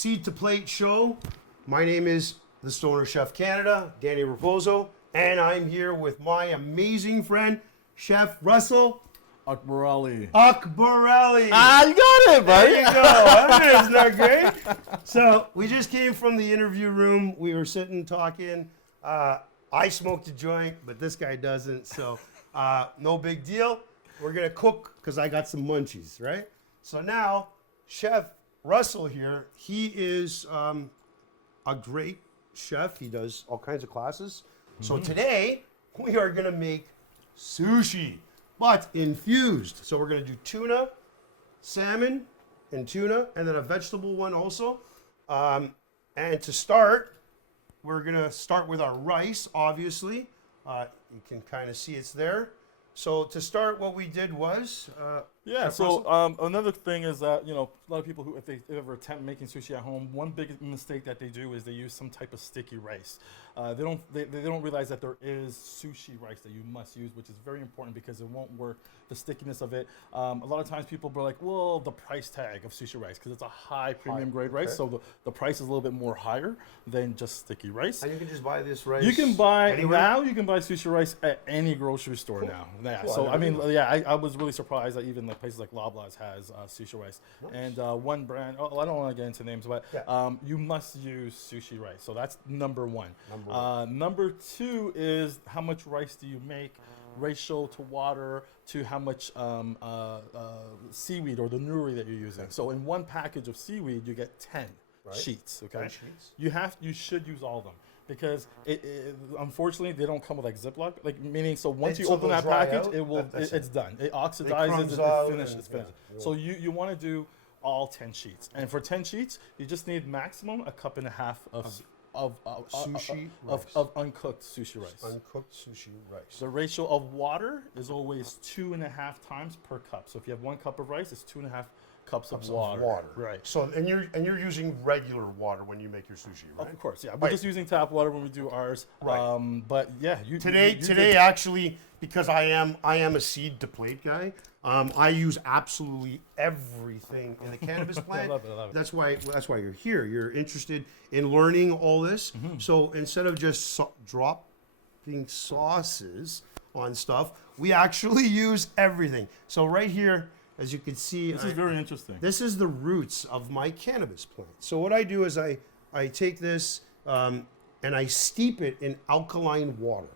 Seed to Plate show. My name is the Stoner Chef Canada, Danny Raposo, and I'm here with my amazing friend, Chef Russell Auckbaraullee. Auckbaraullee. Ah, you got it, buddy. There you go. Isn't that great? So we just came from the interview room. We were sitting talking. I smoked a joint, but this guy doesn't. So no big deal. We're gonna cook because I got some munchies, right? So now, Chef Russell here, he is a great chef. He does all kinds of classes. So today, we are gonna make sushi, but infused. So we're gonna do tuna, salmon, and tuna, and then a vegetable one also. And to start, we're gonna start with our rice, obviously. You can kind of see it's there. So to start, what we did was... another thing is that, a lot of people who, if they ever attempt making sushi at home, one big mistake that they do is they use some type of sticky rice. They don't realize that there is sushi rice that you must use, which is very important because it won't work, the stickiness of it. A lot of times people are like, well, the price tag of sushi rice, because it's a high premium grade rice, so the price is a little bit more higher than just sticky rice. And you can just buy this rice You can buy, anywhere? you can buy sushi rice at any grocery store now. Yeah, Cool. so I was really surprised that even like places like Loblaws has sushi rice. Nice. And one brand, I don't want to get into names, but you must use sushi rice. So that's number one. Number two is how much rice do you make, ratio to water to how much seaweed or the nuri that you're using. So in one package of seaweed, you get 10 sheets. Okay, 10 sheets. You should use all of them. Because unfortunately they don't come with like Ziploc, meaning so once you open that package, it's done. It oxidizes, it's finished. So you want to do all 10 sheets, and for 10 sheets you just need maximum a cup and a half of sushi of uncooked sushi rice. Uncooked sushi rice. The ratio of water is always 2.5 times per cup. So if you have 1 cup of rice, it's 2.5 cups of water. Right. So and you're using regular water when you make your sushi, right? Of course, yeah. We're just using tap water when we do ours. Right. But yeah, today actually, because I am a seed to plate guy, I use absolutely everything in the cannabis plant. I love it. That's why you're here. You're interested in learning all this. So instead of just dropping sauces on stuff, we actually use everything. So right here, as you can see, this is very interesting. This is the roots of my cannabis plant. So what I do is I take this and I steep it in alkaline water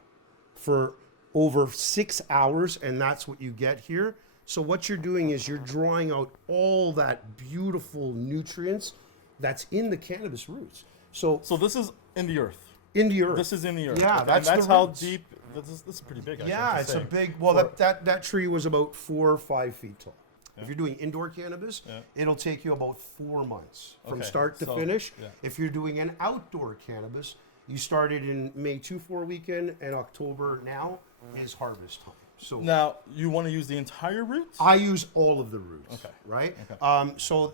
for over 6 hours, and that's what you get here. So what you're doing is you're drawing out all that beautiful nutrients that's in the cannabis roots. So this is in the earth. In the earth. This is in the earth. Yeah, that's the how roots. deep. This is pretty big. Yeah, it's a big. Well, that tree was about 4 or 5 feet tall. Yeah. If you're doing indoor cannabis, it'll take you about 4 months from start to finish. Yeah. If you're doing an outdoor cannabis, you started in May 2-4 weekend, and October now is harvest time. So now you want to use the entire roots? I use all of the roots. Okay. Right. Okay. So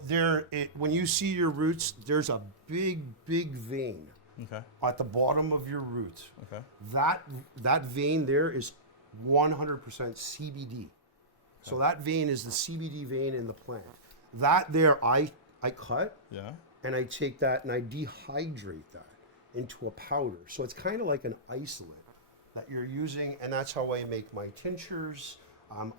when you see your roots, there's a big vein. Okay. At the bottom of your roots. Okay. That vein there is 100% CBD. So that vein is the CBD vein in the plant. That there I cut, and I take that and I dehydrate that into a powder. So it's kind of like an isolate that you're using, and that's how I make my tinctures.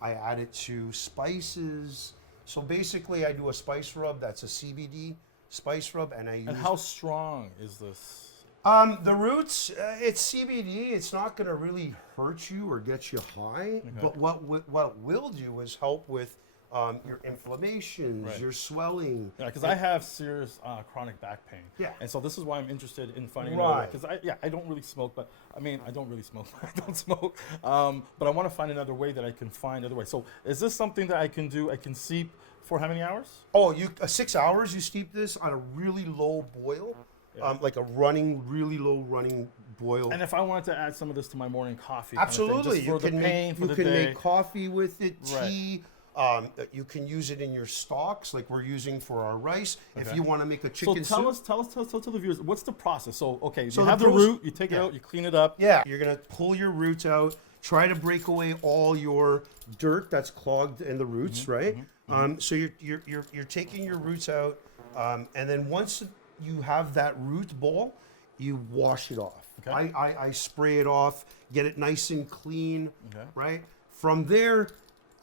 I add it to spices. So basically I do a spice rub that's a CBD spice rub, and I use... And how strong is this? The roots, it's CBD. It's not going to really hurt you or get you high. Okay. But what it will do is help with your inflammations, your swelling. Yeah, because I have serious chronic back pain. Yeah. And so this is why I'm interested in finding another way. Because I don't really smoke, but I don't smoke. But I want to find another way that I can find other way. So is this something that I can do? I can steep for how many hours? Oh, 6 hours. You steep this on a really low boil. Yeah. Like a really low running boil. And if I wanted to add some of this to my morning coffee, absolutely, kind of thing, you can make coffee with it, tea. You can use it in your stocks, like we're using for our rice. Okay. If you want to make a chicken soup. Tell the viewers, what's the process? So you have the root, you take it out, you clean it up. Yeah, you're gonna pull your roots out. Try to break away all your dirt that's clogged in the roots, right? So you're taking your roots out, and then once you have that root ball, you wash it off. Okay. I spray it off, get it nice and clean, Okay. right? From there,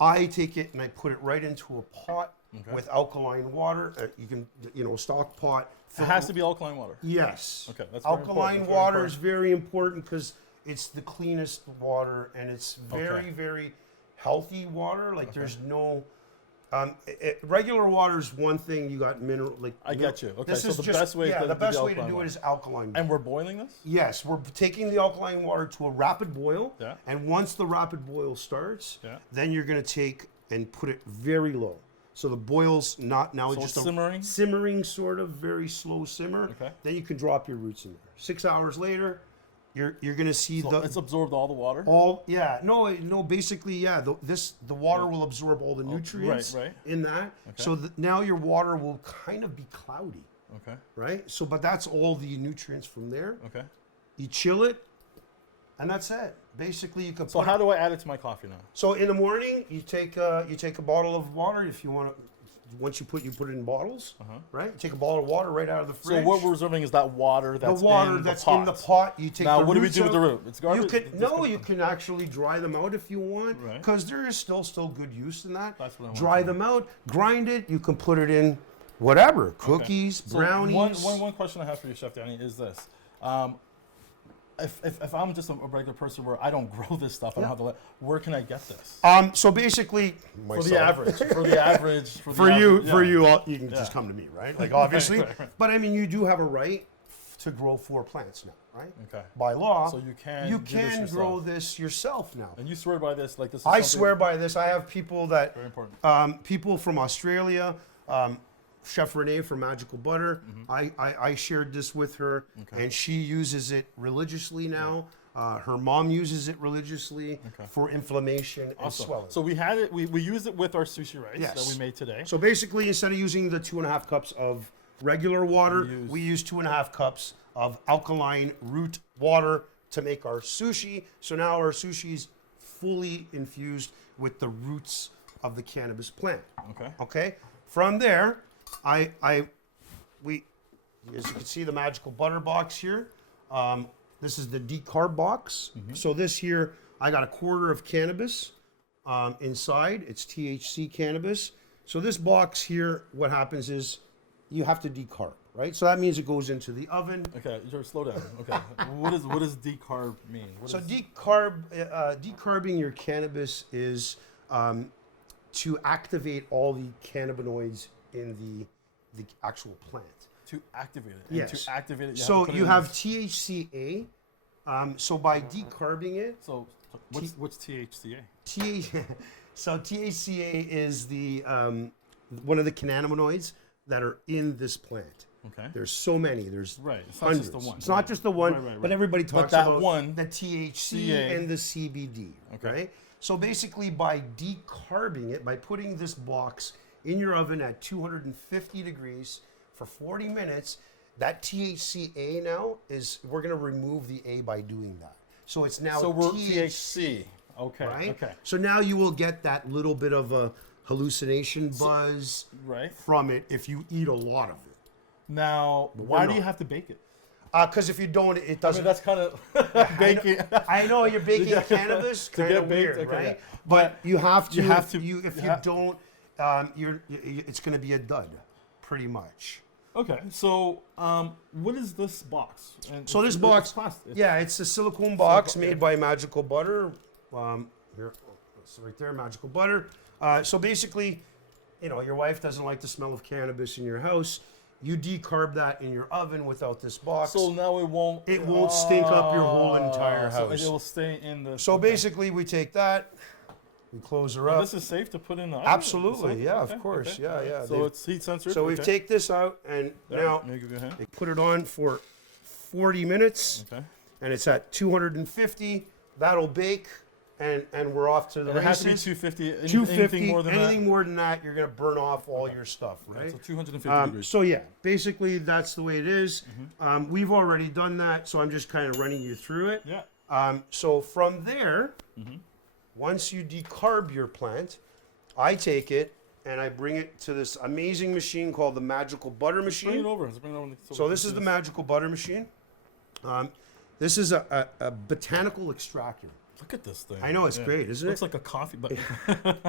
I take it and I put it right into a pot with alkaline water. You can, stock pot. It has to be alkaline water. Yes. Okay, that's very alkaline important. That's very water important. is very important because it's the cleanest water and it's very, Okay. very healthy water. Like there's no regular water is one thing. You got mineral. Like I get you. Okay, This so is the just, best way yeah, to the do best the way to alkaline do water. it is alkaline. And we're boiling this? Yes, we're taking the alkaline water to a rapid boil. Yeah. And once the rapid boil starts, Yeah. then you're going to take and put it very low. So the boil's not now So just it's simmering? simmering sort of very slow simmer. Okay. Then you can drop your roots in there. 6 hours later, you're going to see So it's absorbed all the water? basically the water will absorb all the nutrients right. in that. Okay. So now your water will kind of be cloudy, Okay. right? So but that's all the nutrients from there. Okay. You chill it, and that's it. Basically, you can. So how do I add it to my coffee now? So in the morning, you take a bottle of water if you want to. Once you put it in bottles, right? You take a bottle of water right out of the fridge. So what we're reserving is that water that's the water in that's the pot. in the pot. You take Now, the what do we roots do with the out. root? It's garbage? You can actually dry them out if you want, Right. because there is still good use in that. That's what I want Dry to them out, grind it. You can put it in whatever, cookies, So brownies. One question I have for you, Chef Danny, is this. If I'm just a regular person where I don't grow this stuff, I don't have to where can I get this? So basically, For the average. For you, yeah. you can just Yeah. come to me, right? Like obviously, right. but I mean, you do have a right to grow 4 plants now, right? Okay. By law, So you can you do this can grow yourself. this yourself now. And you swear by this, like this is I something swear by this. I have people that very important. people from Australia, Chef Renee from Magical Butter. I shared this with her, and she uses it religiously now. Her mom uses it religiously for inflammation and swelling. So we had it. We used it with our sushi rice Yes. that we made today. So basically, instead of using the 2.5 cups of regular water, we use 2.5 cups of alkaline root water to make our sushi. So now our sushi's fully infused with the roots of the cannabis plant. Okay. Okay. From there, as you can see, the magical butter box here. This is the decarb box. So this here, I got a quarter of cannabis inside. It's THC cannabis. So this box here, what happens is you have to decarb, right? So that means it goes into the oven. Okay, slow down. Okay, what does decarb mean? Decarbing your cannabis is to activate all the cannabinoids in the actual plant. To activate it. Yes. And to activate it, You have THCA. So by decarbing it, So what's THCA? So THCA is the one of the cannabinoids that are in this plant. Okay. There's so many. There's Right. It's not hundreds. just the one. It's not just the one, Right. but everybody talks that about one, the THC CA. and the CBD. Okay. Right. So basically, by decarbing it, by putting this box in your oven at 250 degrees for 40 minutes, that THCA now we're going to remove the A by doing that. So it's now So we're THC. Okay. Right? Okay. So now you will get that little bit of a hallucination buzz Right. from it if you eat a lot of it. Now, why do you have to bake it? Because if you don't, it I mean, doesn't. that's kind of baking. I know you're baking cannabis, kind get of baked, weird, okay, right? yeah. But you have to. you have to- If you you have- don't, it's going to be a dud, pretty much. Okay, so what is this box? And So this it's box, plastic. yeah, it's a silicone box Silicone, made by Magical Butter. Here, it's right there, Magical Butter. So basically, your wife doesn't like the smell of cannabis in your house. You decarb that in your oven without this box. So now it won't. It won't stink up your whole entire So house. it will stay in the. So basically, we take that, we close her up. This is safe to put in the oven? Absolutely, yeah, Okay, of course, okay. yeah. So it's heat sensitive. So we okay. take this out, and now Maybe go ahead. they put it on for 40 minutes, Okay. and it's at 250. That'll bake, and we're off to the And it has to be races. 250. 250. Anything more than anything more than that, you're gonna burn off all your stuff, that? right? So 250 degrees. So yeah, basically that's the way it is. Mm-hmm. We've already done that, so I'm just kind of running you through it. Yeah. So from there, Mm-hmm. once you decarb your plant, I take it and I bring it to this amazing machine called the Magical Butter Bring it Machine. over. Bring it over. So this is the Magical Butter Machine. This is a botanical extractor. Look at this thing. I know, it's great, isn't it? Looks like a coffee, but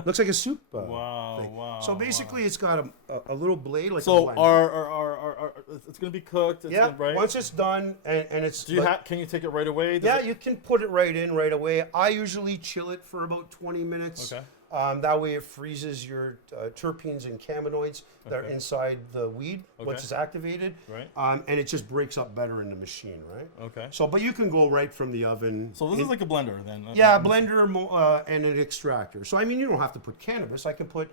Looks like a soup. wow, thing. wow. So basically, it's got a little blade like a So blender. it's gonna be cooked. It's Yeah, gonna, right? once it's done and it's Do you can you take it right away? yeah, you can put it right in right away. I usually chill it for about 20 minutes. Okay. That way it freezes your terpenes and cannabinoids that are inside the weed once it's activated. Right. And it just breaks up better in the machine, right? Okay. So, but you can go right from the oven. So this is like a blender then. Yeah, blender and an extractor. So I mean, you don't have to put cannabis. I can put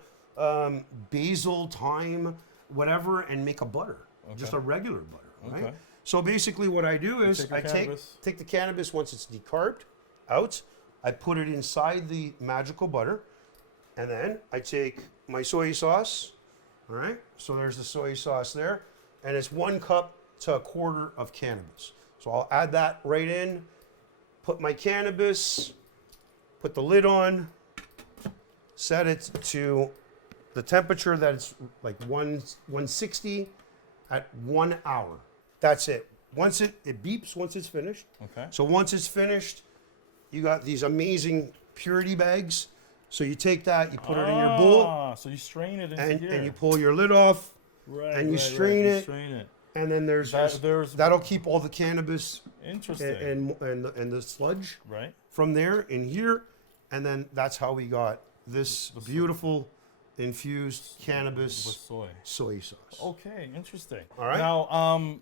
basil, thyme, whatever, and make a butter, just a regular butter, right? Okay. So basically, what I do is take your I cannabis. take the cannabis once it's decarbed out. I put it inside the Magical Butter, and then I take my soy sauce. All right. So there's the soy sauce there, and it's 1 cup to a quarter of cannabis. So I'll add that right in. Put my cannabis, put the lid on, set it to the temperature that it's like 160 at 1 hour. That's it. Once it beeps once it's finished. Okay. So once it's finished, you got these amazing purity bags. So you take that, you put it in your bowl, So you strain it into here. and you pull your lid off, right, and you right, strain right. it. You strain it. and then there's that'll keep all the cannabis Interesting. and the sludge Right. from there in here, and then that's how we got this beautiful infused With cannabis soy. soy sauce. Okay, interesting. All right. Now,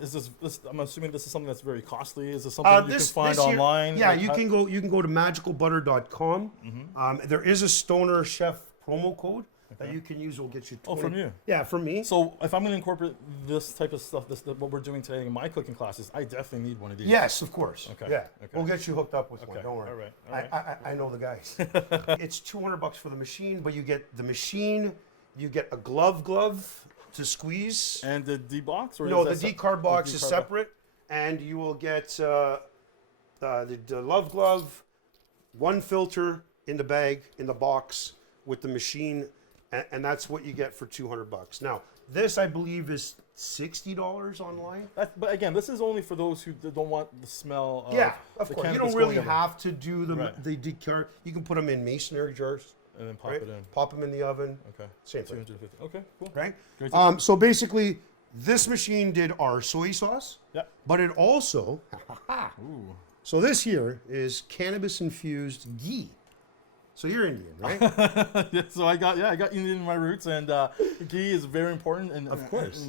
is this? I'm assuming this is something that's very costly. Is this something you can find here- online? Yeah, Like, you can go to magicalbutter.com. Mm-hmm. There is a Stoner Chef promo code that you can use. Will get you. 20, Oh, from you? Yeah, from me. So if I'm going to incorporate this type of stuff, what we're doing today in my cooking classes, I definitely need one of these. Yes, of course. Okay, Yeah, okay. we'll get you hooked up with one. Okay, Don't worry. all right. I know the guys. It's $200 for the machine, but you get the machine, you get a glove to squeeze. And the D-box? Or No, is the that decarb box is decarb separate, and you will get the love glove, one filter in the bag in the box with the machine, and that's what you get for $200. Now, this I believe is $60 online. But again, this is only for those who don't want the smell of Yeah, of the course. You cannabis don't really going everywhere. have to do Right. the decarb. You can put them in masonry jars, And then pop right? it in. Pop them in the oven, Okay. same thing, 250. Okay, cool. right? Great. So basically, this machine did our soy sauce, Yeah. but it also, Ooh. so this here is cannabis infused ghee. So you're Indian, right? Yeah, so I got Indian in my roots, and ghee is very important in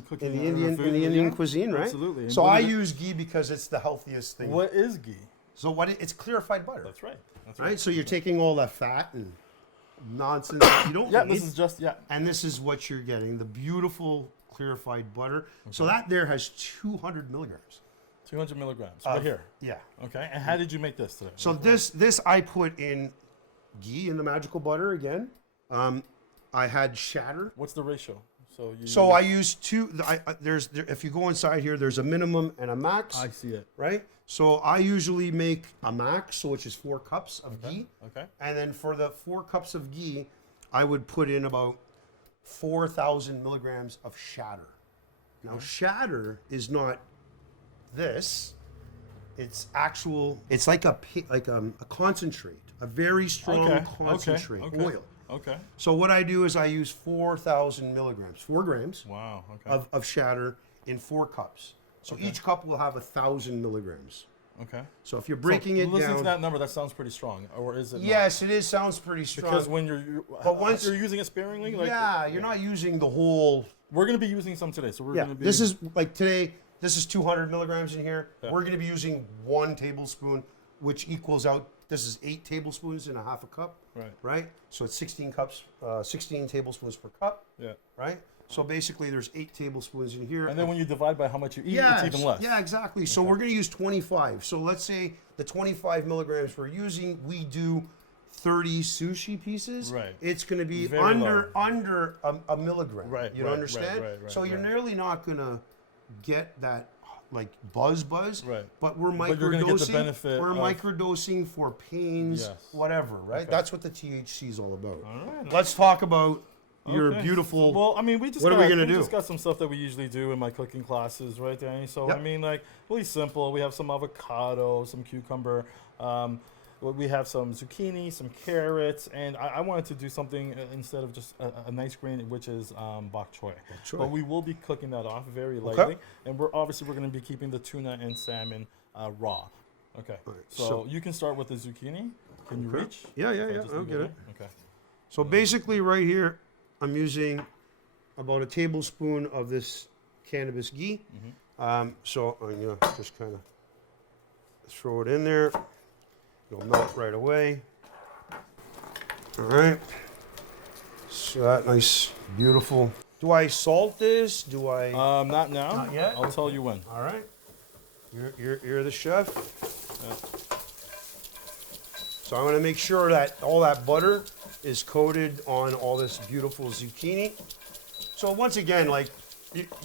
cooking in the Indian yeah. cuisine, right? Absolutely. So What I is it? use ghee because it's the healthiest thing. What is ghee? So it's clarified butter, That's right. That's right? So you're taking all that fat and nonsense that you don't Yeah, need. this is just And this is what you're getting, the beautiful clarified butter. So that there has 200 milligrams. 200 milligrams right here. Yeah. Okay. And how did you make this today? So this I put in ghee in the magical butter again. I had shatter. What's the ratio? So you. So I use two. If you go inside here, there's a minimum and a max. I see it. Right. So I usually make a max, so which is 4 cups of ghee. Okay. And then for the 4 cups of ghee, I would put in about 4,000 milligrams of shatter. Now, shatter is not this. It's actual. It's like a concentrate, a very strong concentrate oil. Okay. So what I do is I use 4,000 milligrams, 4 grams Wow. Okay. of shatter in 4 cups. So each cup will have 1,000 milligrams. Okay. So if you're breaking it Listen down, to that number. That sounds pretty strong, or is it? Not? yes, it is. Sounds pretty strong. Because when you're once- you're using it sparingly, like you're not using the whole. we're gonna be using some today, so we're Yeah, gonna be. this is like today. This is 200 milligrams in here. Yeah. We're going to be using 1 tablespoon, which equals out. This is 8 tablespoons in a half a cup. Right. Right. So it's 16 cups, 16 tablespoons per cup. Yeah. Right. So basically, there's 8 tablespoons in here. And then when you divide by how much you eat, it's even less. Yeah, exactly. So we're going to use 25. So let's say the 25 milligrams we're using, we do 30 sushi pieces. Right. It's going to be Very under a milligram. Right, You right, understand? right, so you're right. nearly not going to get that like buzz. Right. But we're But you're gonna get the microdosing. benefit We're of- microdosing for pains, Yes. whatever. Right. Okay. That's what the THC is all about. All right. Let's talk about your Okay. beautiful. Well, I mean, we just What are we gonna do? just got some stuff that we usually do in my cooking classes, right, Danny? So Yep. I mean, like really simple. We have some avocado, some cucumber. We have some zucchini, some carrots, and I wanted to do something instead of just a nice grain, which is bok choy. choy. But we will be cooking that off very lightly, and we're going to be keeping the tuna and salmon raw. Okay. Right, So you can start with the zucchini. Can you reach? Yeah. If I just I'll leave get it. there? Okay. So basically, right here, I'm using about a tablespoon of this cannabis ghee. So I'm gonna just kind of throw it in there. It'll melt right away. All right. So that nice, beautiful. Do I salt this? Do I? Not now. Not yet? I'll tell you when. All right. You're the chef. Yeah. So I'm going to make sure that all that butter is coated on all this beautiful zucchini. So once again, like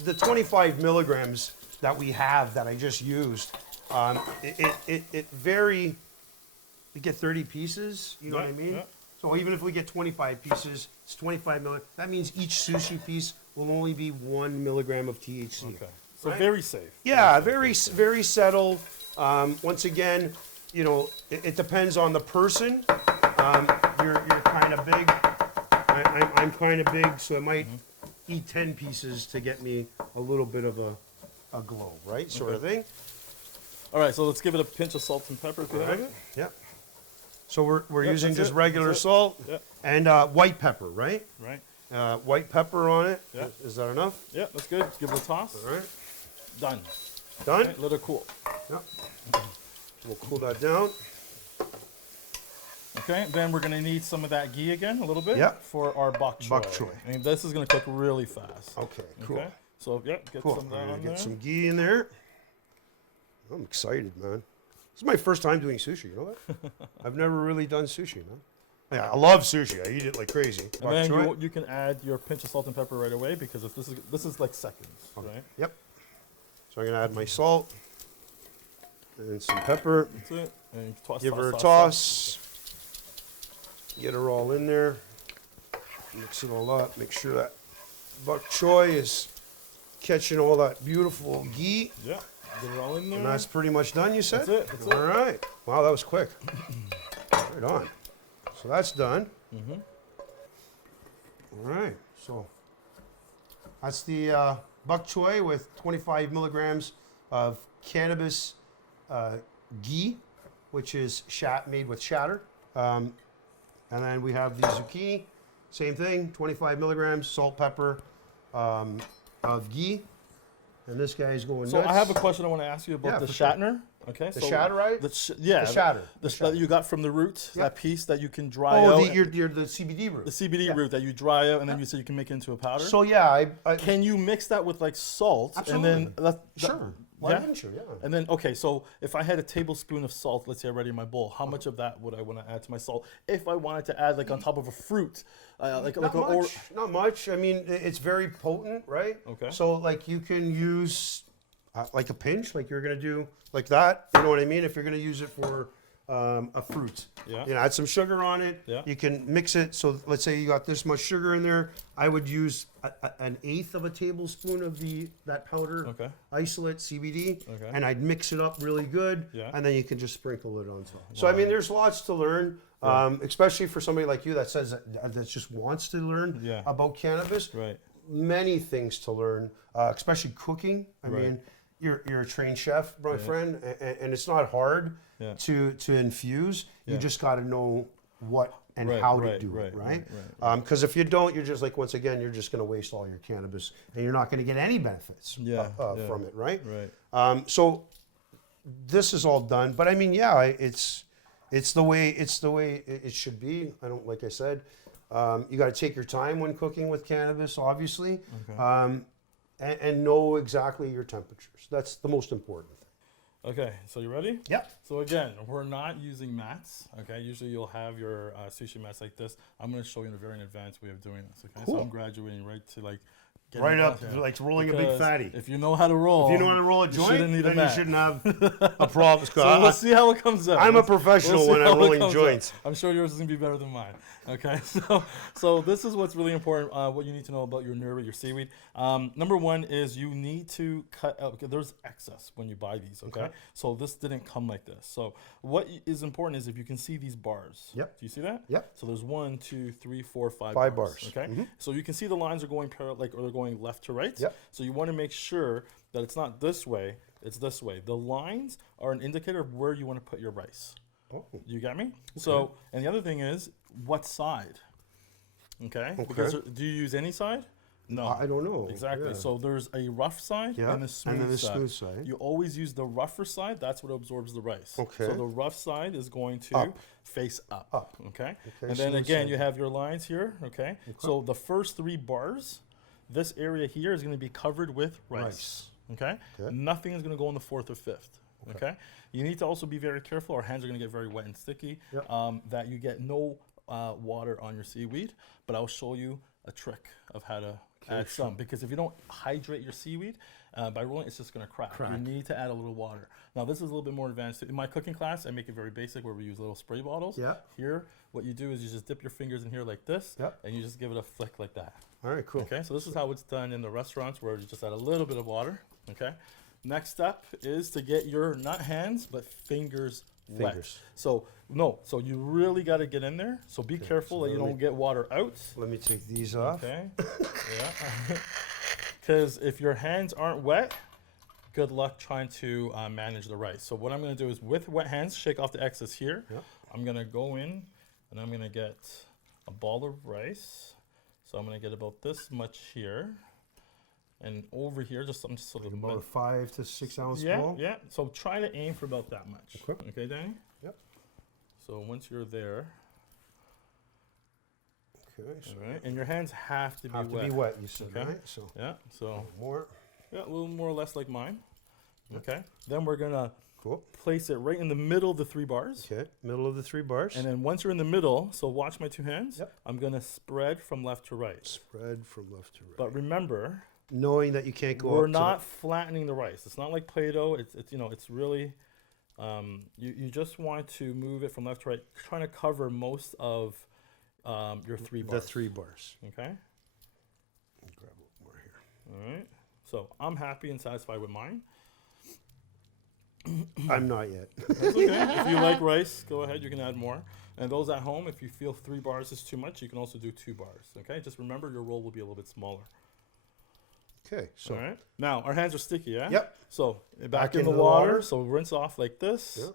the 25 milligrams that we have that I just used, we get 30 pieces, you know what I mean? Yeah. So even if we get 25 pieces, it's 25 milligrams. That means each sushi piece will only be 1 milligram of THC. Okay. So Right? very safe. Yeah, very settled. Once again, you know, it depends on the person. You're kind of big. I'm kind of big, so I might eat 10 pieces to get me a little bit of a glow, right? Sort of thing. All right, so let's give it a pinch of salt and pepper if you have it. Yep. So we're using that's just it, regular that's it. salt Yep. and white pepper, right? Right. White pepper on it. Yeah. Is that enough? Yeah, that's good. Give it a toss. All right. Done. Done? Okay, let it cool. Yep. We'll cool that down. Okay, then we're gonna need some of that ghee again, a little bit, Yeah. for our bok choy. Bok choy. And this is gonna cook really fast. Okay, cool. Okay, so yeah, get Cool. some of that I'm on gonna there. get some ghee in there. I'm excited, man. This is my first time doing sushi. You know that? I've never really done sushi, man. Yeah, I love sushi. I eat it like crazy. And Bok then choy. you can add your pinch of salt and pepper right away because if this is like seconds, right? Yep. So I'm gonna add my salt and some pepper. That's it. And toss, Give toss, her a toss, toss. Get her all in there. Mix it all up. Make sure that bok choy is catching all that beautiful ghee. Yeah, get it all in there. And that's pretty much done, you said? That's it, that's it. All right. Wow, that was quick. Right on. So that's done. All right. So that's the bok choy with 25 milligrams of cannabis ghee, which is made with shatter. And then we have the zucchini, same thing, 25 milligrams, salt, pepper of ghee. And this guy's going So nuts. I have a question I want to ask you about Yeah, the for sure. Shatner. Okay, The shatter, right? Yeah, The shatter. The that you got from the root, Yeah. that piece that you can dry Oh, out. the CBD root. the CBD root that you dry out, and then you say you can make it into a powder. So yeah, I Can you mix that with like salt, Absolutely. and then sure. Why yeah? wouldn't you? Yeah. And then okay, so if I had a tablespoon of salt, let's say already in my bowl, how much of that would I want to add to my salt? If I wanted to add like on top of a fruit, like Not a much. Not much. I mean, it's very potent, right? Okay. So like you can use like a pinch, like you're gonna do like that. You know what I mean? If you're gonna use it for a fruit, Yeah. you know, add some sugar on it. Yeah. You can mix it. So let's say you got this much sugar in there. I would use an eighth of a tablespoon of that powder. Okay. Isolate CBD. Okay. And I'd mix it up really good. Yeah. And then you can just sprinkle it on top. So I mean, there's lots to learn. Especially for somebody like you that says that just wants to learn Yeah. about cannabis. Right. Many things to learn, especially cooking. I Right. mean, you're a trained chef, my friend, and it's not hard Yeah. to infuse. You Yeah. just got to know what and Right, how to right, do right, it, right? right, Because if you don't, you're just like, once again, you're just going to waste all your cannabis, and you're not going to get any benefits Yeah, yeah. from it, right? Right. So this is all done, but I mean, yeah, it's the way it should be. I don't, like I said, you got to take your time when cooking with cannabis, obviously, and know exactly your temperatures. That's the most important thing. Okay, so you ready? Yep. So again, we're not using mats. Okay, usually you'll have your sushi mats like this. I'm going to show you a very advanced way of doing this. Okay, Cool. so I'm graduating right to like Get Right it up, out, yeah. like rolling a big Because fatty. If you know how to roll, If you know how to roll a joint, shouldn't need a then you mat. shouldn't have a problem. So we'll see how it comes out. I'm a We'll professional see when how I'm it rolling comes joints. out. I'm sure yours is gonna be better than mine. Okay, so this is what's really important. What you need to know about your nori, your seaweed. Number one is you need to cut out because there's excess when you buy these. Okay, so this didn't come like this. So what is important is if you can see these bars. Yep. Do you see that? Yep. So there's 1, 2, 3, 4, 5 5 bars. bars. Okay. So you can see the lines are going parallel, like or they're going left to right. Yep. So you want to make sure that it's not this way. It's this way. The lines are an indicator of where you want to put your rice. Oh. You got me? So, and the other thing is, what side? Okay? Because do you use any side? No. I don't know. Exactly. Yeah. So there's a rough side Yeah, and a smooth and then the side. smooth side. You always use the rougher side. That's what absorbs the rice. Okay. So the rough side is going to Up. face up. Up. Okay? Okay, And then smooth again, side. you have your lines here. Okay? So the first 3 bars, this area here is going to be covered with rice. Okay? Nothing is going to go in the 4th or 5th. Okay? You need to also be very careful. Our hands are going to get very wet and sticky. Yep. That you get no water on your seaweed. But I'll show you a trick of how to add some. Because if you don't hydrate your seaweed, by rolling, it's just going to crack. You need to add a little water. Now, this is a little bit more advanced. In my cooking class, I make it very basic where we use little spray bottles. Yeah. Here, what you do is you just dip your fingers in here like this, Yep. and you just give it a flick like that. All right, cool. Okay, so this is how it's done in the restaurants where you just add a little bit of water. Okay. Next step is to get your not hands but fingers wet. Fingers. So you really got to get in there. So be careful that you don't get water out. Let me take these off. Okay. Yeah. Because if your hands aren't wet, good luck trying to manage the rice. So what I'm going to do is with wet hands, shake off the excess here. Yep. I'm going to go in and I'm going to get a ball of rice. So I'm going to get about this much here. And over here, just something sort of About a 5 to 6 ounce yeah, bowl. yeah. So try to aim for about that much. Okay, Danny? Yep. So once you're there, Okay. So all right, and your hands have to be have wet. to be wet, you said, Okay. right? So Yeah, so more. yeah, a little more or less like mine. Okay. Then we're gonna Cool. place it right in the middle of the 3 bars. Okay. Middle of the 3 bars. And then once you're in the middle, so watch my 2 hands. Yep. I'm gonna spread from left to right. Spread from left to right. But remember, Knowing that you can't go we're up not flattening the rice. It's not like Play-Doh. It's you know, it's really you just want to move it from left to right, trying to cover most of your 3 to bars. the 3 bars. Okay. Grab a little more here. All right. So I'm happy and satisfied with mine. I'm not yet. That's okay. If you like rice, go ahead. You can add more. And those at home, if you feel 3 bars is too much, you can also do 2 bars. Okay. Just remember your roll will be a little bit smaller. Okay. So. All right. Now our hands are sticky. Yeah. Yep. So back Back in the into the water. water. So rinse off like this. Yep.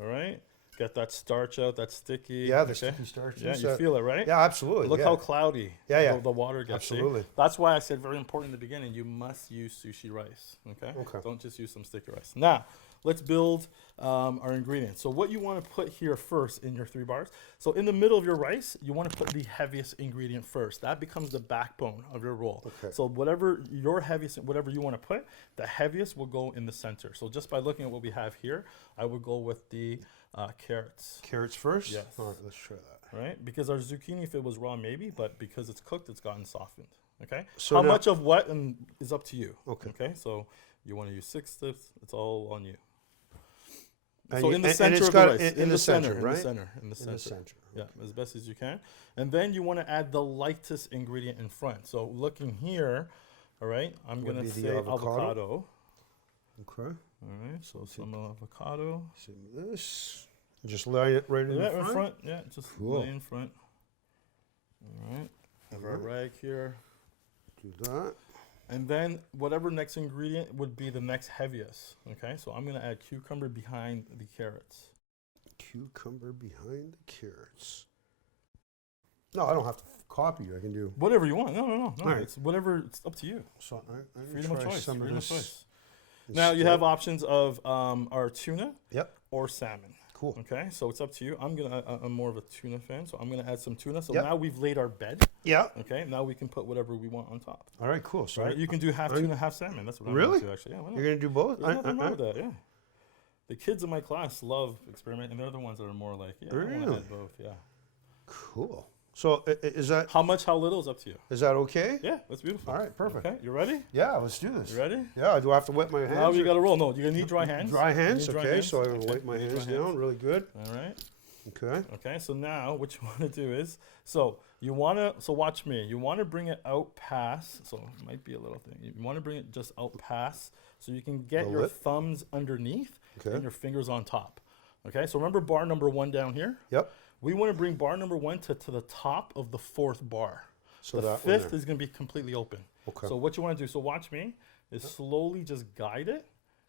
All right. Get that starch out. That's sticky. Yeah, the okay? sticky starches. Yeah, you feel it, right? Yeah, absolutely. Look yeah. how cloudy Yeah. the water gets. see? Absolutely. That's why I said very important in the beginning, you must use sushi rice. Okay? Okay. Don't just use some sticky rice. Now, let's build our ingredients. So what you want to put here first in your 3 bars. So in the middle of your rice, you want to put the heaviest ingredient first. That becomes the backbone of your roll. Okay. So whatever your heaviest, whatever you want to put, the heaviest will go in the center. So just by looking at what we have here, I would go with the carrots. Carrots first? Yes. All right, let's try that. Right? Because our zucchini, if it was raw, maybe, but because it's cooked, it's gotten softened. Okay? So How now- much of what is up to you. Okay. Okay? So you want to use 6/5, it's all on you. And So you- in the and center it's of the got rice, in the center, right? in the center. In the center. Yeah, as best as you can. And then you want to add the lightest ingredient in front. So looking here, all right, I'm Would going be to the say avocado. avocado. Okay. All right, so some avocado. Some of this. Just lay it right in Yeah, the in front. front. Yeah, just Cool. lay in front. All right, have our rag here. Do that. And then whatever next ingredient would be the next heaviest. Okay, so I'm going to add cucumber behind the carrots. Cucumber behind the carrots. No, I don't have to copy you. I can do. Whatever you want. No. right. It's whatever. It's up to you. So I'm Freedom of choice. some Freedom of of this. choice. Now you have options of our tuna Yep. or salmon. Cool. Okay, so it's up to you. I'm more of a tuna fan, so I'm gonna add some tuna. So Yep. now we've laid our bed. Yeah. Okay, now we can put whatever we want on top. All right. Cool. So Right? You can do half tuna, half salmon. That's what I'm Really? gonna do actually. Yeah, why not? you're gonna do both? There's nothing wrong with that. Yeah. The kids in my class love experimenting. They're the ones that are more like, yeah, I want Really? to add both. Yeah. Cool. So is that How much, how little is up to you. is that okay? Yeah, that's beautiful. All right, perfect. Okay, you ready? Yeah, let's do this. You ready? Yeah, do I have to wet my hands? Now you or- got to roll. No, you're gonna need dry hands. Dry You hands, need dry okay. hands. So I'm gonna Okay, wipe my you need hands dry down, really good. All right. Okay. Okay. So now what you want to do is, so you want to, so watch me. You want to bring it out past. So it might be a little thing. You want to bring it just out past, so you can get The your lip? thumbs underneath Okay. and your fingers on top. Okay. So remember bar number 1 down here. Yep. We want to bring bar number 1 to the top of the 4th bar. So The that one 5th there. is going to be completely open. Okay. So what you want to do, so watch me, is slowly just guide it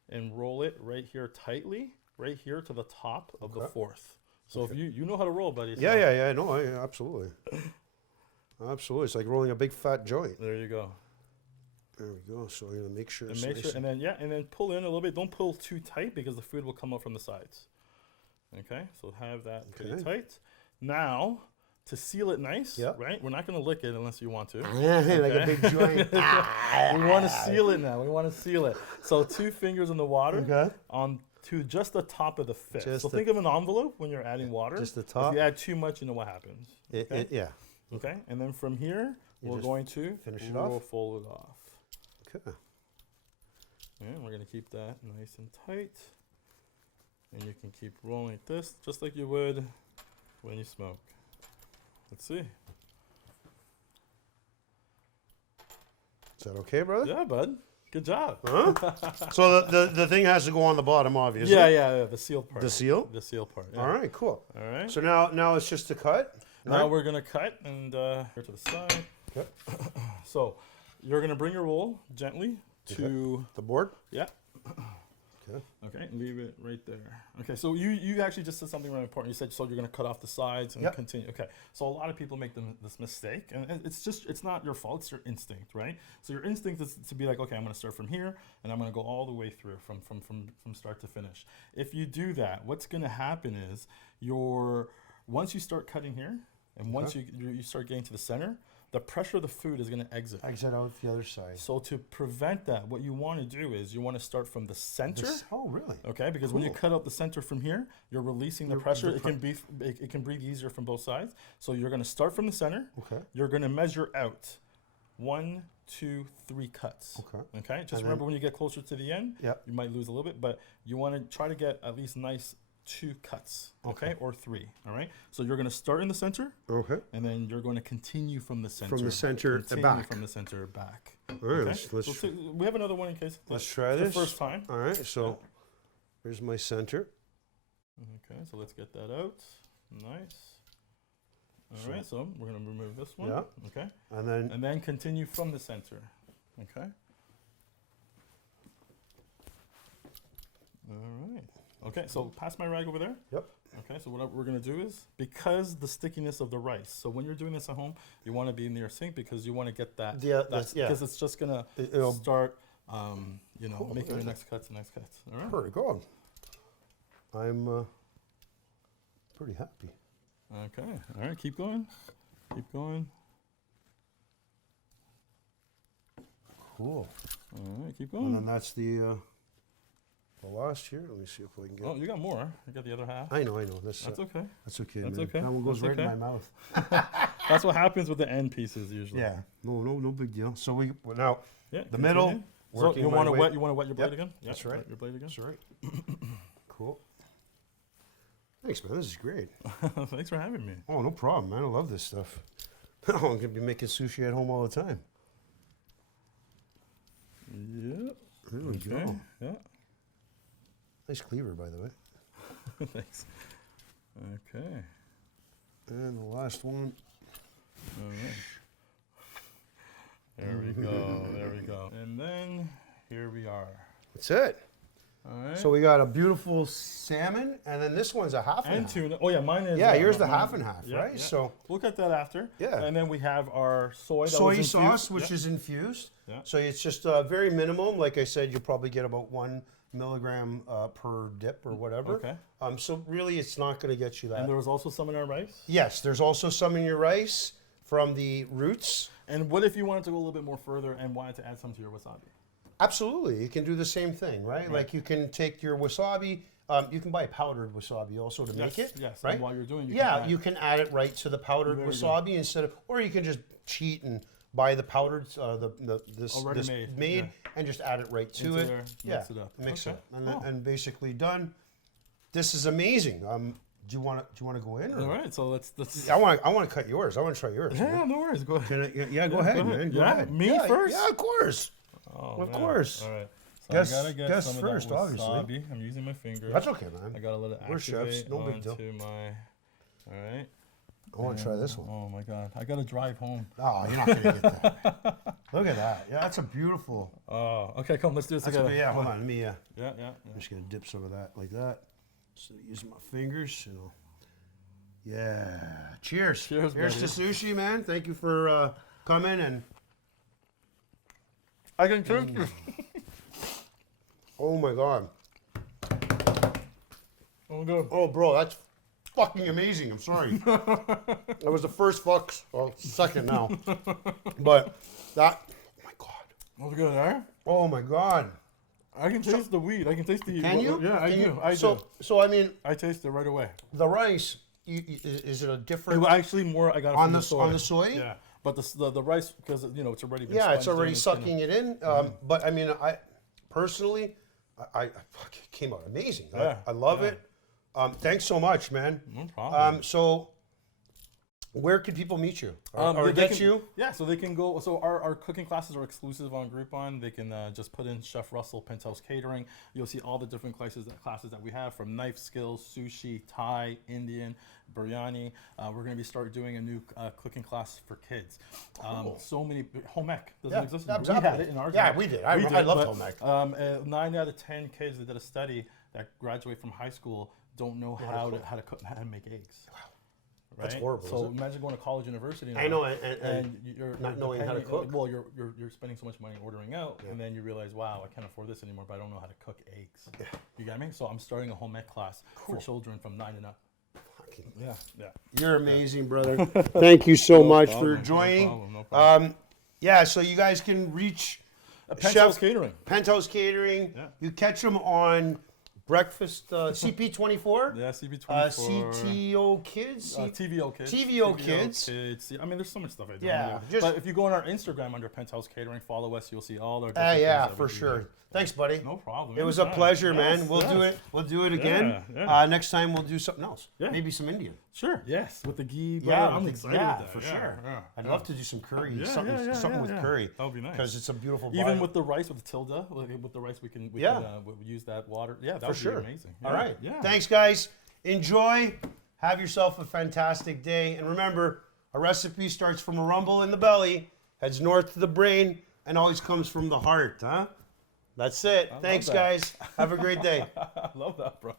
and roll it right here tightly, right here to the top of the Okay. 4th. So if you know how to roll, buddy. Yeah, so yeah, yeah. No, absolutely. Absolutely. It's like rolling a big fat joint. There you go. There we go. So I'm gonna make sure And it's make nice sure, and then and then pull in a little bit. Don't pull too tight because the food will come out from the sides. Okay, so have that pretty Okay. tight. Now, to seal it nice, Yep. right? We're not going to lick it unless you want to. like a big joint. We want to seal it now. We want to seal it. So 2 fingers in the water Okay. on to just the top of the fifth. Just So the- think of an envelope when you're adding water. Just the If top. you add too much, you know what happens. Yeah. Okay, and then from here, You we're just going to finish it off? fold it off. Okay. And we're going to keep that nice and tight. And you can keep rolling like this, just like you would when you smoke. Let's see. Is that okay, brother? Yeah, bud. Good job. Huh? So the thing has to go on the bottom, obviously. Yeah, the seal part. The seal? The seal part. Yeah. All right, cool. All right. So now it's just to cut. Now right? we're gonna cut and here to the side. Okay. So you're gonna bring your roll gently to The board. yeah. Okay. Okay, leave it right there. Okay, so you actually just said something really important. You said so you're gonna cut off the sides and Yep. continue. Okay, so a lot of people make this mistake, and it's not your fault. It's your instinct, right? So your instinct is to be like, okay, I'm gonna start from here and I'm gonna go all the way through from start to finish. If you do that, what's gonna happen is once you start cutting here and once you start getting to the center, the pressure of the food is going to exit. Exit out the other side. So to prevent that, what you want to do is you want to start from the center. Oh, really? Okay, because when you cut out the center from here, you're releasing the pressure. It can breathe easier from both sides. So you're going to start from the center. Okay. You're going to measure out 1, 2, 3 cuts. Okay. Okay. Just And remember when you get closer to the end, Yep. you might lose a little bit, but you want to try to get at least nice 2 cuts. Okay, or 3. All right. So you're going to start in the center. Okay. And then you're going to continue from the center. From the center Continue back. From the center back. All right. Okay? Let's So we have another one in case. let's try it's this. The first time. All right. So here's my center. Okay, so let's get that out. Nice. All So- right, so we're going to remove this one. Yeah. Okay. And then Continue from the center. Okay. All right. Okay, so pass my rag over there. Yep. Okay, so what we're going to do is, because the stickiness of the rice, so when you're doing this at home, you want to be near your sink because you want to get that, Yeah, yeah. because it's just going to it'll start, Cool, making okay. the next cuts. All right. pretty good. I'm pretty happy. Okay. All right. Keep going. Keep going. Cool. All right. Keep And going. then that's the last here. Let me see if I can get. Oh, you got more. You got the other half. I know. That's That's okay. that's okay, That's man. okay. That one goes That's right in okay. my mouth. That's what happens with the end pieces usually. Yeah. No big deal. So well, now Yeah. the middle. continue. So working you my want to way- wet? You want to wet your blade Yep, again? Yeah, that's right. Wet your blade again. That's right. Cool. Thanks, man. This is great. Thanks for having me. Oh, no problem, man. I love this stuff. I'm gonna be making sushi at home all the time. Yep. There we Okay. go. Yeah. Nice cleaver, by the way. Thanks. Okay. And the last one. All right. There we go. There we go. And then here we are. That's it. All right. So we got a beautiful salmon, and then this one's a half and and half. tuna. Oh yeah, mine is. Yeah, yours mine- the half and half, yeah, right? yeah. So We'll cut that after. Yeah. And then we have our soy. That was soy infused. sauce, which Yeah. is infused. Yeah. So it's just very minimum. Like I said, you probably get about 1 milligram per dip or whatever. Okay. So really, it's not going to get you that. And there was also some in our rice. Yes, there's also some in your rice from the roots. And what if you wanted to go a little bit more further and wanted to add some to your wasabi? Absolutely, you can do the same thing, right? Like you can take your wasabi, You can buy powdered wasabi also to make it. Yes. Right. And while you're doing, You can add it right to the powdered wasabi instead of, or you can just cheat and buy the powdered, this Already made, and just add it right to Into it. there, Yeah, mix it up. mix it Okay. up, and, then, and basically done. This is amazing. Do you want to go in? Or? All right, so let's. I want to cut yours. I want to try yours. Yeah, no worries. Go ahead. Can I, yeah, go ahead, man. Go ahead. Me first? Yeah, of course. Oh, Of man. course. All right. So Guess- I gotta get guess some first, of that wasabi. obviously. I'm using my finger. That's okay, man. I gotta let it We're activate chefs, no big deal. onto my. All right. I want to try this one. Oh my god, I gotta drive home. Oh, you're not gonna get that. Look at that. Yeah, that's a beautiful. Oh, okay, come, let's do this That's together. yeah, hold on. Let me. Yeah. I'm just gonna dip some of that like that. So using my fingers, you know. Yeah. Cheers. Cheers, Here's to sushi, man. Thank you for coming and. I can taste it. Oh my god. Oh, good. Oh, bro, that's fucking amazing. I'm sorry. That was the first second now. But that. Oh my god. That was good, eh? Oh my god. I can taste the weed. I can taste the. Can you? Yeah, I Can do. you? I do. So I mean, I taste it right away. the rice. Is it a different Well, actually, more I got it on from the the soy. on the soy? Yeah, but the rice because it's already been Yeah, it's sponged in, already gonna- sucking it in. But I mean, I personally, I fuck, it came out amazing. Yeah, I love yeah. it. Thanks so much, man. No problem. So, where can people meet you or they get can- you? Yeah, so they can go. So our cooking classes are exclusive on Groupon. They can just put in Chef Russell Penthouse Catering. You'll see all the different classes that we have, from knife skills, sushi, Thai, Indian, biryani. We're going to be start doing a new cooking class for kids. So many home ec doesn't Yeah, exist. yeah, We had exactly. it in ours. Yeah, we did. I love home ec. 9 out of 10 kids that did a study that graduate from high school don't know how to cook, how to make eggs. Wow. That's Right? horrible, So isn't it? imagine going to college, university. Now, I know, and you're not knowing how to depending- cook. Well, you're spending so much money ordering out, and then you realize, wow, I can't afford this anymore, but I don't know how to cook eggs. You get me? So I'm starting a home ec class for children from 9 and up. Yeah. You're amazing, brother. Thank you so much problem, for no joining. problem, no problem. Yeah, so you guys can reach Penthouse Catering. Penthouse Catering. Yeah. You catch them on breakfast CP24. Yeah, CB24. CTO Kids. TVO Kids. TVO Kids. I mean, there's so much stuff I do. Yeah, But if you go on our Instagram under Penthouse Catering, follow us, you'll see all our different Yeah, things that we for do sure. there. Thanks, buddy. No problem. It was a anytime. pleasure, Yes, man. We'll yes. do it. We'll do it again. Yeah. Next time we'll do something else. Yeah. Maybe some Indian. Sure. Yes, with the ghee. Yeah, I'm with the- excited yeah, with that. for Yeah, sure. yeah, I'd yeah. love to do some curry. Yeah, something with yeah. curry. That would be nice. Because it's a beautiful. Even bio. with the rice with the tilde, with the rice we can Yeah. we use that water. Yeah, that For would sure. be amazing. All Yeah, right. Yeah. Thanks, guys. Enjoy. Have yourself a fantastic day. And remember, a recipe starts from a rumble in the belly, heads north to the brain, and always comes from the heart, huh? That's it. Thanks, that. guys. Have a great day. I love that, bro.